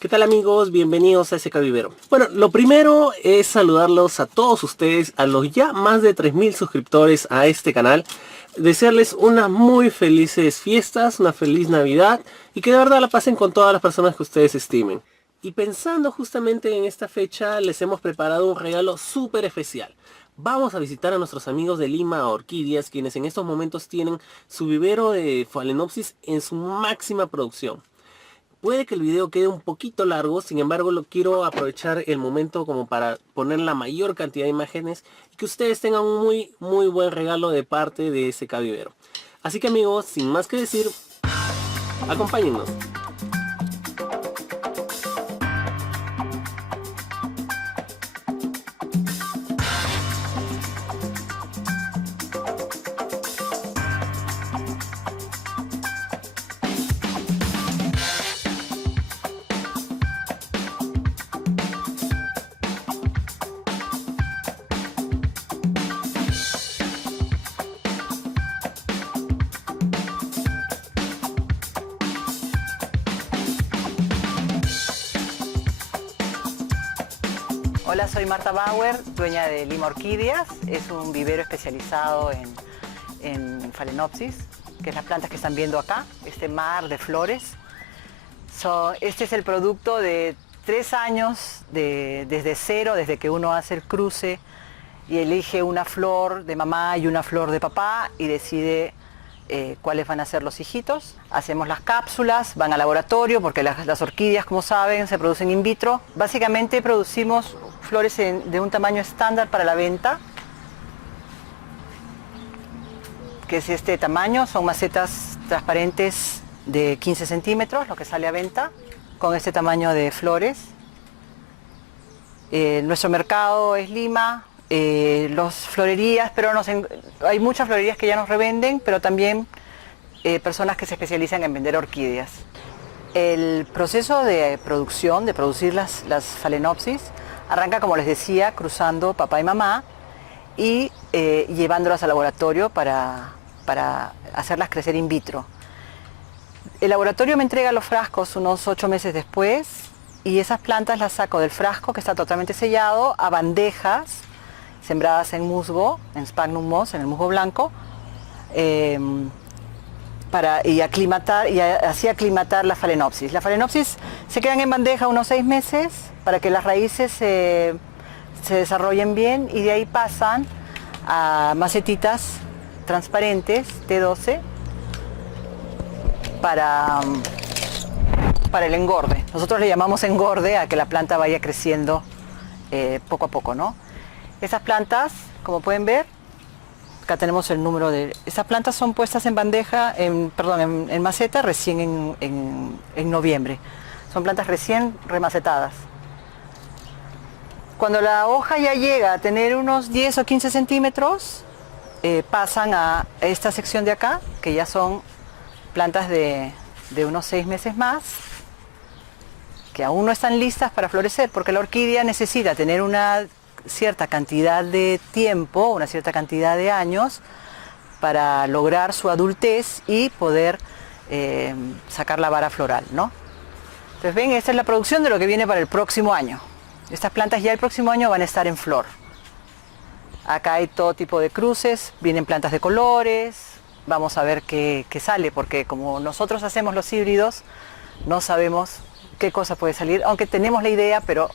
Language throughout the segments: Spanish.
¿Qué tal amigos? Bienvenidos a SK Vivero. Bueno, lo primero es saludarlos a todos ustedes, a los ya más de 3000 suscriptores a este canal. Desearles unas muy felices fiestas, una feliz Navidad y que de verdad la pasen con todas las personas que ustedes estimen. Y pensando justamente en esta fecha, les hemos preparado un regalo súper especial. Vamos a visitar a nuestros amigos de Lima Orquídeas, quienes en estos momentos tienen su vivero de Phalaenopsis en su máxima producción. Puede que el video quede un poquito largo, sin embargo lo quiero aprovechar el momento como para poner la mayor cantidad de imágenes y que ustedes tengan un muy buen regalo de parte de SK Vivero. Así que amigos, sin más que decir, acompáñennos. Hola, soy Marta Bauer, dueña de Lima Orquídeas. Es un vivero especializado en Phalaenopsis, que es las plantas que están viendo acá, este mar de flores. Este es el producto de 3 años desde cero, desde que uno hace el cruce y elige una flor de mamá y una flor de papá y decide cuáles van a ser los hijitos. Hacemos las cápsulas, van al laboratorio porque las orquídeas, como saben, se producen in vitro. Básicamente producimos flores de un tamaño estándar para la venta, que es este tamaño. Son macetas transparentes de 15 centímetros, lo que sale a venta, con este tamaño de flores. Nuestro mercado es Lima, las florerías, pero hay muchas florerías que ya nos revenden, pero también personas que se especializan en vender orquídeas. El proceso de producción, de producir las Phalaenopsis, arranca, como les decía, cruzando papá y mamá y llevándolas al laboratorio para hacerlas crecer in vitro. El laboratorio me entrega los frascos unos 8 meses después y esas plantas las saco del frasco, que está totalmente sellado, a bandejas sembradas en musgo, en Sphagnum moss, en el musgo blanco, y así aclimatar la Phalaenopsis. Las Phalaenopsis se quedan en bandeja unos 6 meses para que las raíces se desarrollen bien y de ahí pasan a macetitas transparentes T12 para el engorde. Nosotros le llamamos engorde a que la planta vaya creciendo poco a poco, ¿no? Esas plantas, como pueden ver, acá tenemos el número de... Esas plantas son puestas en bandeja, en maceta recién en noviembre. Son plantas recién remacetadas. Cuando la hoja ya llega a tener unos 10 o 15 centímetros, pasan a esta sección de acá, que ya son plantas de unos 6 meses más, que aún no están listas para florecer, porque la orquídea necesita tener una cierta cantidad de tiempo, una cierta cantidad de años para lograr su adultez y poder sacar la vara floral, ¿no? Entonces ven, esta es la producción de lo que viene para el próximo año. Estas plantas ya el próximo año van a estar en flor. Acá hay todo tipo de cruces, vienen plantas de colores, vamos a ver qué sale, porque como nosotros hacemos los híbridos, no sabemos qué cosa puede salir, aunque tenemos la idea, pero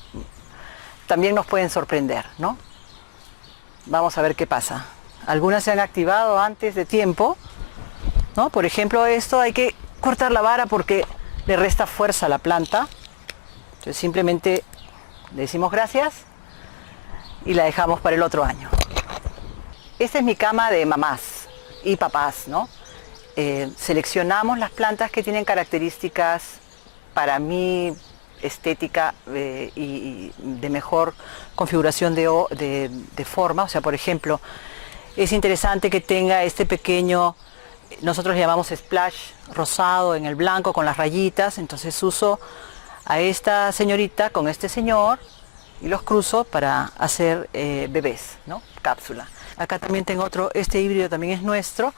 también nos pueden sorprender, ¿no? Vamos a ver qué pasa. Algunas se han activado antes de tiempo, ¿no? Por ejemplo, esto hay que cortar la vara porque le resta fuerza a la planta. Entonces simplemente le decimos gracias y la dejamos para el otro año. Esta es mi cama de mamás y papás, ¿no? Seleccionamos las plantas que tienen características para mí estética y de mejor configuración de forma. O sea, por ejemplo, es interesante que tenga este pequeño, nosotros le llamamos splash rosado en el blanco con las rayitas. Entonces uso a esta señorita con este señor y los cruzo para hacer bebés, ¿no? Cápsula. Acá también tengo otro, este híbrido también es nuestro,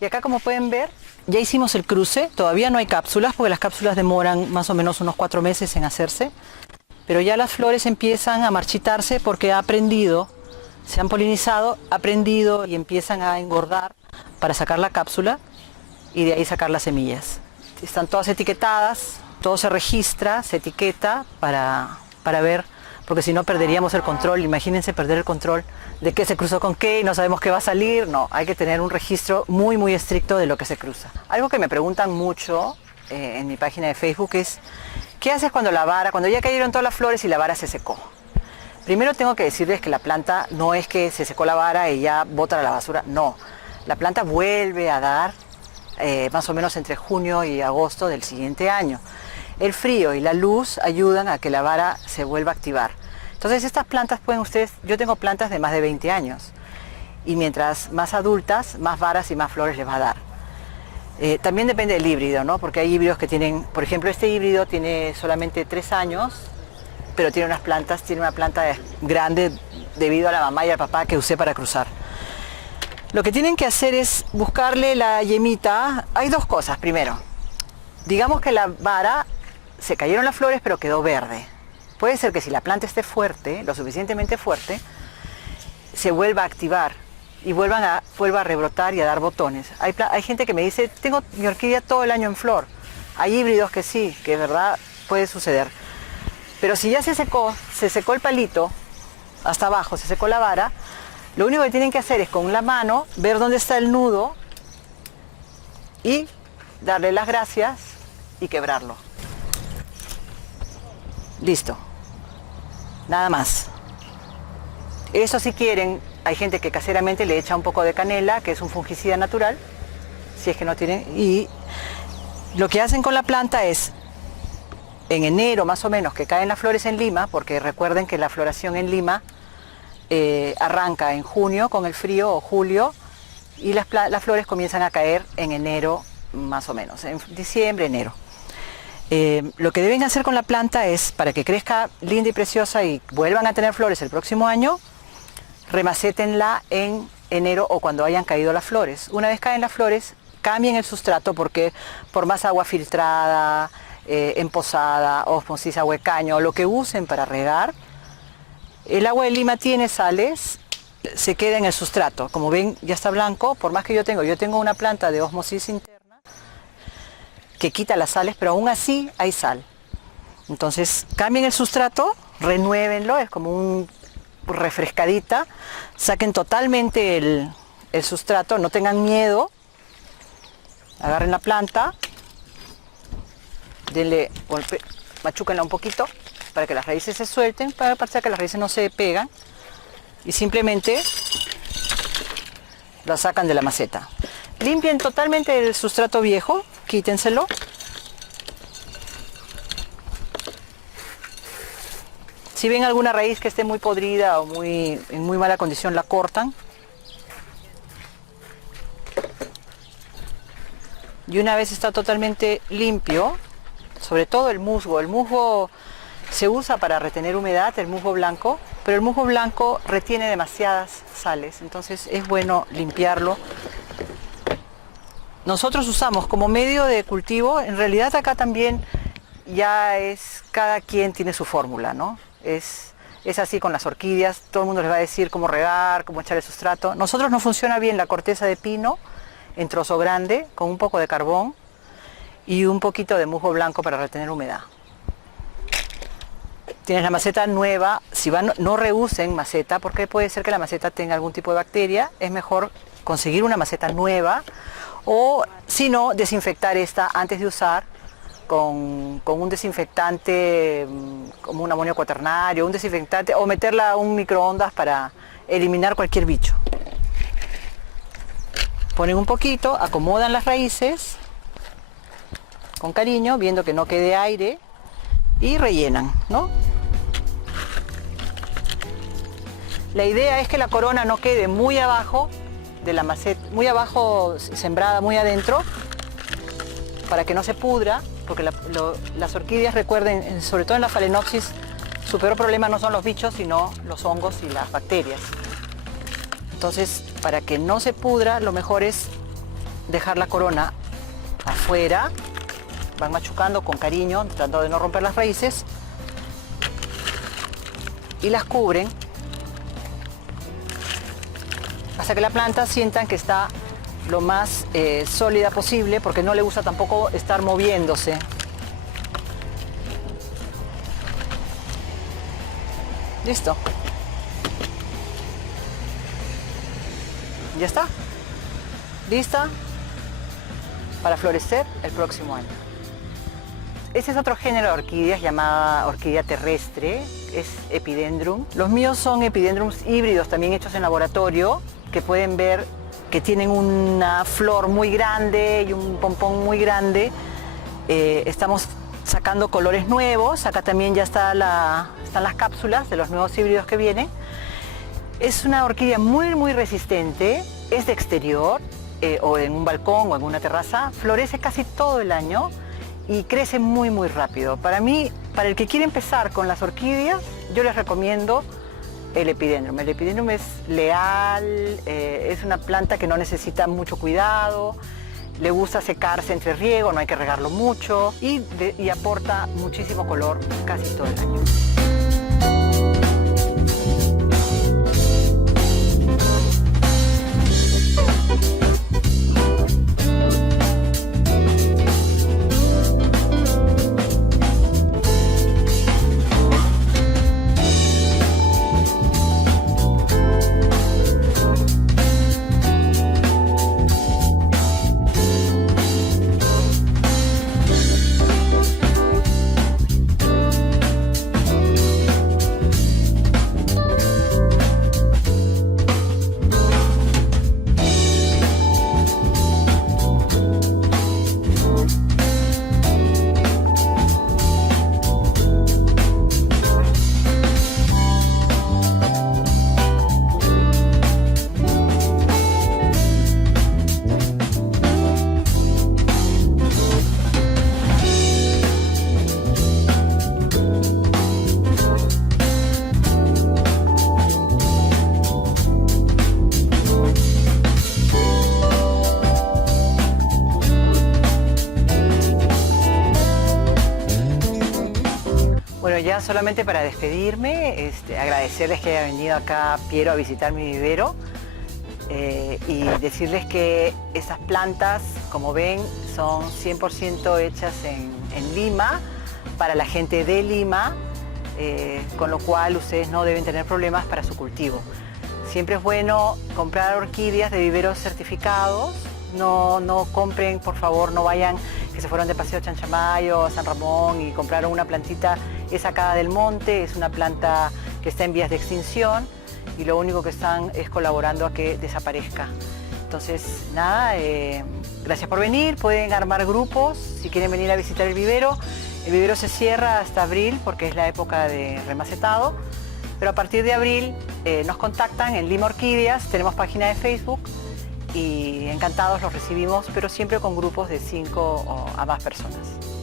Y acá, como pueden ver, ya hicimos el cruce. Todavía no hay cápsulas porque las cápsulas demoran más o menos unos 4 meses en hacerse. Pero ya las flores empiezan a marchitarse porque ha aprendido, se han polinizado, ha aprendido y empiezan a engordar para sacar la cápsula y de ahí sacar las semillas. Están todas etiquetadas, todo se registra, se etiqueta para ver, porque si no perderíamos el control. Imagínense perder el control de qué se cruzó con qué y no sabemos qué va a salir. No, hay que tener un registro muy muy estricto de lo que se cruza. Algo que me preguntan mucho en mi página de Facebook es ¿qué haces cuando ya cayeron todas las flores y la vara se secó? Primero tengo que decirles que la planta no es que se secó la vara y ya bota a la basura, no. La planta vuelve a dar más o menos entre junio y agosto del siguiente año. El frío y la luz ayudan a que la vara se vuelva a activar. Entonces estas plantas yo tengo plantas de más de 20 años y mientras más adultas, más varas y más flores les va a dar. También depende del híbrido, ¿no? Porque hay híbridos que tienen, por ejemplo, este híbrido tiene solamente 3 años, pero tiene una planta grande debido a la mamá y al papá que usé para cruzar. Lo que tienen que hacer es buscarle la yemita. Hay 2 cosas. Primero, digamos que la vara se cayeron las flores pero quedó verde. Puede ser que si la planta esté fuerte, lo suficientemente fuerte, se vuelva a activar y vuelva a rebrotar y a dar botones. Hay gente que me dice, tengo mi orquídea todo el año en flor. Hay híbridos que sí, que de verdad puede suceder. Pero si ya se secó el palito, hasta abajo, se secó la vara, lo único que tienen que hacer es con la mano ver dónde está el nudo y darle las gracias y quebrarlo. Listo. Nada más. Eso si quieren, hay gente que caseramente le echa un poco de canela, que es un fungicida natural, si es que no tienen. Y lo que hacen con la planta es, en enero más o menos, que caen las flores en Lima, porque recuerden que la floración en Lima arranca en junio con el frío o julio, y las flores comienzan a caer en enero más o menos, en diciembre, enero. Lo que deben hacer con la planta es, para que crezca linda y preciosa y vuelvan a tener flores el próximo año, remacétenla en enero o cuando hayan caído las flores. Una vez caen las flores, cambien el sustrato porque por más agua filtrada, emposada, osmosis, agua de caño, lo que usen para regar, el agua de Lima tiene sales, se queda en el sustrato. Como ven, ya está blanco, por más que yo tengo una planta de osmosis interna que quita las sales, pero aún así hay sal. Entonces cambien el sustrato, renuévenlo, es como un refrescadita, saquen totalmente el sustrato, no tengan miedo, agarren la planta, denle golpe, machúquenla un poquito para que las raíces se suelten, para que las raíces no se pegan y simplemente la sacan de la maceta. Limpien totalmente el sustrato viejo, quítenselo. Si ven alguna raíz que esté muy podrida o en muy mala condición, la cortan. Y una vez está totalmente limpio, sobre todo el musgo se usa para retener humedad, el musgo blanco, pero el musgo blanco retiene demasiadas sales, entonces es bueno limpiarlo. Nosotros usamos como medio de cultivo, en realidad acá también ya cada quien tiene su fórmula, ¿no? Es así con las orquídeas, todo el mundo les va a decir cómo regar, cómo echar el sustrato. Nosotros nos funciona bien la corteza de pino en trozo grande, con un poco de carbón y un poquito de musgo blanco para retener humedad. Tienes la maceta nueva, no reusen maceta, porque puede ser que la maceta tenga algún tipo de bacteria, es mejor conseguir una maceta nueva, o si no, desinfectar esta antes de usar con un desinfectante como un amonio cuaternario, un desinfectante, o meterla a un microondas para eliminar cualquier bicho. Ponen un poquito, acomodan las raíces con cariño, viendo que no quede aire, y rellenan, ¿no? La idea es que la corona no quede muy abajo de la maceta, muy abajo sembrada, muy adentro, para que no se pudra, porque las orquídeas, recuerden, sobre todo en la Phalaenopsis, su peor problema no son los bichos, sino los hongos y las bacterias. Entonces, para que no se pudra, lo mejor es dejar la corona afuera. Van machucando con cariño, tratando de no romper las raíces. Y las cubren hasta que la planta sientan que está lo más sólida posible, porque no le gusta tampoco estar moviéndose. Listo. Ya está. Lista para florecer el próximo año. Ese es otro género de orquídeas llamada orquídea terrestre, es Epidendrum. Los míos son Epidendrums híbridos, también hechos en laboratorio, que pueden ver que tienen una flor muy grande y un pompón muy grande. Estamos sacando colores nuevos, acá también ya están las cápsulas de los nuevos híbridos que vienen. Es una orquídea muy resistente, es de exterior, o en un balcón o en una terraza, florece casi todo el año y crece muy rápido. Para mí, para el que quiere empezar con las orquídeas, yo les recomiendo el Epidendrum. El Epidendrum es leal, es una planta que no necesita mucho cuidado, le gusta secarse entre riego, no hay que regarlo mucho y aporta muchísimo color casi todo el año. Bueno, ya solamente para despedirme, agradecerles que haya venido acá Piero a visitar mi vivero y decirles que esas plantas, como ven, son 100% hechas en Lima, para la gente de Lima, con lo cual ustedes no deben tener problemas para su cultivo. Siempre es bueno comprar orquídeas de viveros certificados. No compren, por favor, no vayan, que se fueron de paseo a Chanchamayo, a San Ramón y compraron una plantita, es sacada del monte, es una planta que está en vías de extinción y lo único que están es colaborando a que desaparezca. Entonces, nada, gracias por venir, pueden armar grupos si quieren venir a visitar el vivero. El vivero se cierra hasta abril porque es la época de remacetado, pero a partir de abril nos contactan en Lima Orquídeas, tenemos página de Facebook, y encantados los recibimos, pero siempre con grupos de 5 o a más personas.